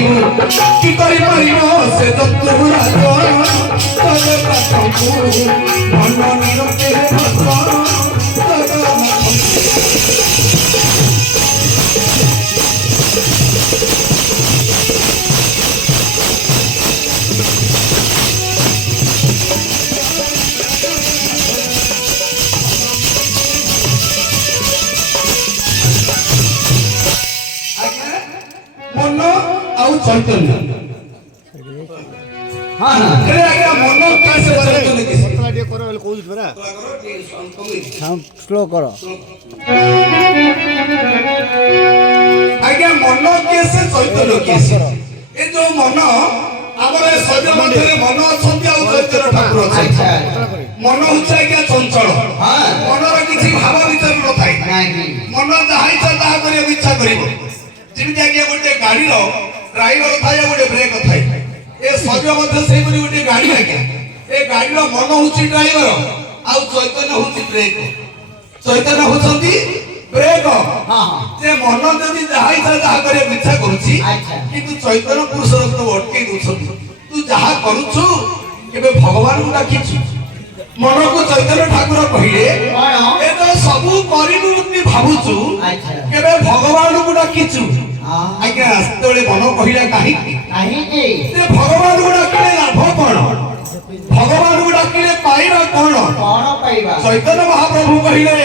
କହିବୁ କି କରିପାରିବ ସେ ଜନ୍ତୁରାଜ ଜଗନ୍ନାଥଙ୍କୁ ମନ ନିରତରେ मन आउ चैतन्य हां ना अरे आज्ञा मन कैसे चैतन्य के पतला डे करो कहू परा साउंड स्लो करो आज्ञा मन कैसे चैतन्य कैसे ए जो मन हमरे शरीर मध्य मन अछंती आउ चैतन्य ठाकुर अच्छा मन होछ आज्ञा चंचल हां मनर किछि भाव विचार न थाई मन जहा इच्छा ता करे इच्छा करिवो जिमिति आज्ञा गोटे गाड़ी रो ड्राइवर थाए गोटे ब्रेक थाए ए शरीर मध्य सेहि परि गोटे गाड़ी आज्ञा ए गाड़ी रो मन होछि ड्राइवर आउ चैतन्य होछि ब्रेक चैतन्य होछंती ब्रेक हां जे मन जदी जहा इच्छा ता करे इच्छा करूछि किंतु चैतन्य पुरुष तो अटके दोछंती तू जहा करूछु केबे भगवान को डाकिछु मन को चैतन्य ठाकुर कहिले ए तो सबु करिनु मुक्ति भाबुछु केबे भगवान को डाकिछु आज्ञा आस्तोले मन कहिला काहे काहे जे भगवान को डाकिले लाभ कोन भगवान को डाकिले पाइबा कोन पाइबा चैतन्य महाप्रभु कहिले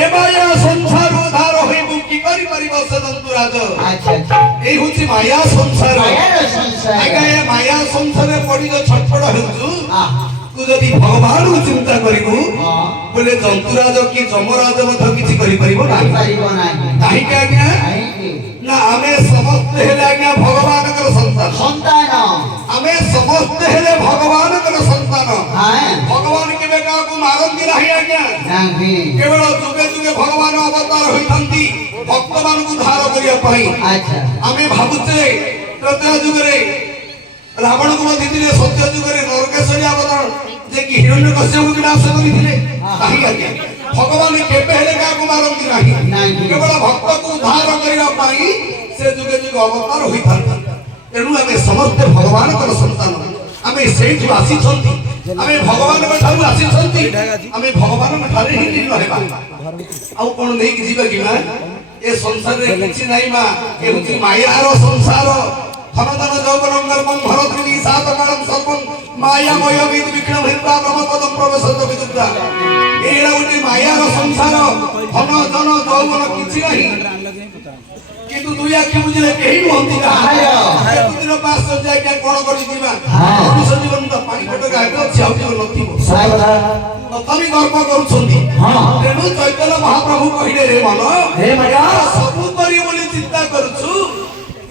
ए माया संसार उद्धार होइबु की करि परिबो सदंतु राज अच्छा ए होछि माया संसार आज्ञा ए माया संसार पड़ी जो छटपट हेछु तू जदि भगवान को चिंता करिबु बोले जंतुराज की जमराज मथ किछि करि परिबो नाही काहे के आज्ञा ना हमें समस्त हेले आज्ञा भगवान कर संतान हमें समस्त हेले भगवान कर संतान भगवान केबे का को मारंती नाही आज्ञा केवल जुगे जुगे भगवान अवतार होइथंती भक्त मान को धार करिया पई अच्छा हमें भाबुचे त्रेता जुगरे रावण को मधिथिले सत्य जुगरे नरकेश्वरी अवतार जे कि हिरण्यकश्यप को विनाश करिथिले ताहि आज्ञा भगवान केबे हेले का को मारंती नाही केवल भक्त को उद्धार करिया पाई से जुगे जुगे अवतार होइथांता एनु हमें समस्त भगवान कर संतान हमें सेठ आसी छंती हमें भगवान के ठारू आसी छंती हमें भगवान के ठारे ही नहीं रहबा आउ कोन नहीं कि जीवा कि मा ए संसार रे किछि नाही मा ए हुची माया रो संसार धनधन जौवनंगर मं भरतृणी सात कालम सर्वं मायामय विद विक्रम हित्वा ब्रह्मपदम प्रवेशत विदुद्धा एला उठी माया रो संसार धन धन जौवन किछि नाही किंतु दुई आखि बुझले केही नहंती का दिन पास जाय के कोन करि दिबा मनुष्य जीवन तो पानी फटका हेबो छाउ जीवन नथिबो तथापि गर्व करूछंती तेनु चैतन्य महाप्रभु कहिले रे मन हे माया सबु करी बोली चिंता करूछु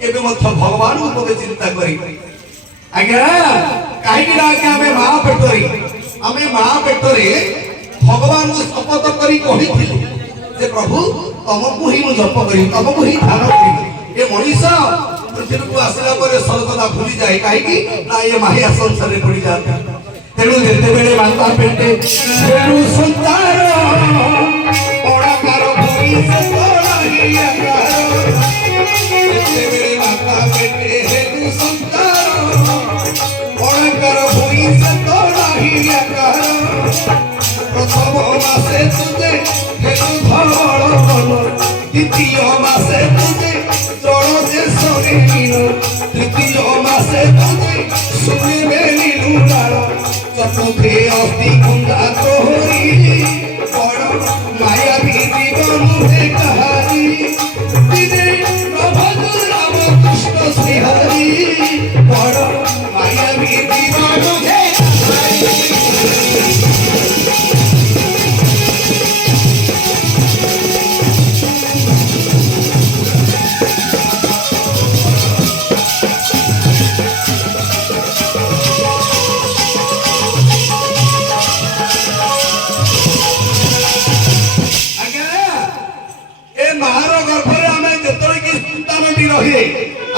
एबे मथ भगवान को चिंता करी आज्ञा काहे कि आज्ञा हमें मां पेटरे भगवान को शपथ करी कहिथिलु जे प्रभु तमको ही मु जप करी तमको ही ध्यान करी ए मनीषा पृथ्वी को आसला पर सर्वदा भूली जाए काहे कि ना ये माया संसार रे पड़ी जाता तेनु जेते बेले माता पेटे तेनु संतार ओडा कारो भूमि से तोड़ा ही आकारो जेते बेले माता पेटे तेनु संतार ओडा कारो भूमि से तोड़ा ही आकारो प्रथम मासे तुझे तेनु धवल मन द्वितीय मासे तुझे जड़ जे सरे नीलो तृतीय मासे तुझे सुने बेली लुडार चतुर्थे अस्थि कुंडा तोहरी बड़ माया भी जीवन है कहानी दिने प्रभु राम कृष्ण श्रीहरि बड़ माया भी जीवन है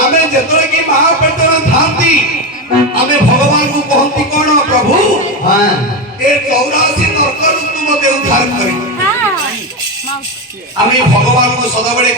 हमें जतरे की महापेटर थांती हमें भगवान को कहती कौन प्रभु हां ए 84 नरक ऋतु मते उद्धार करी हमें भगवान को सदा बड़े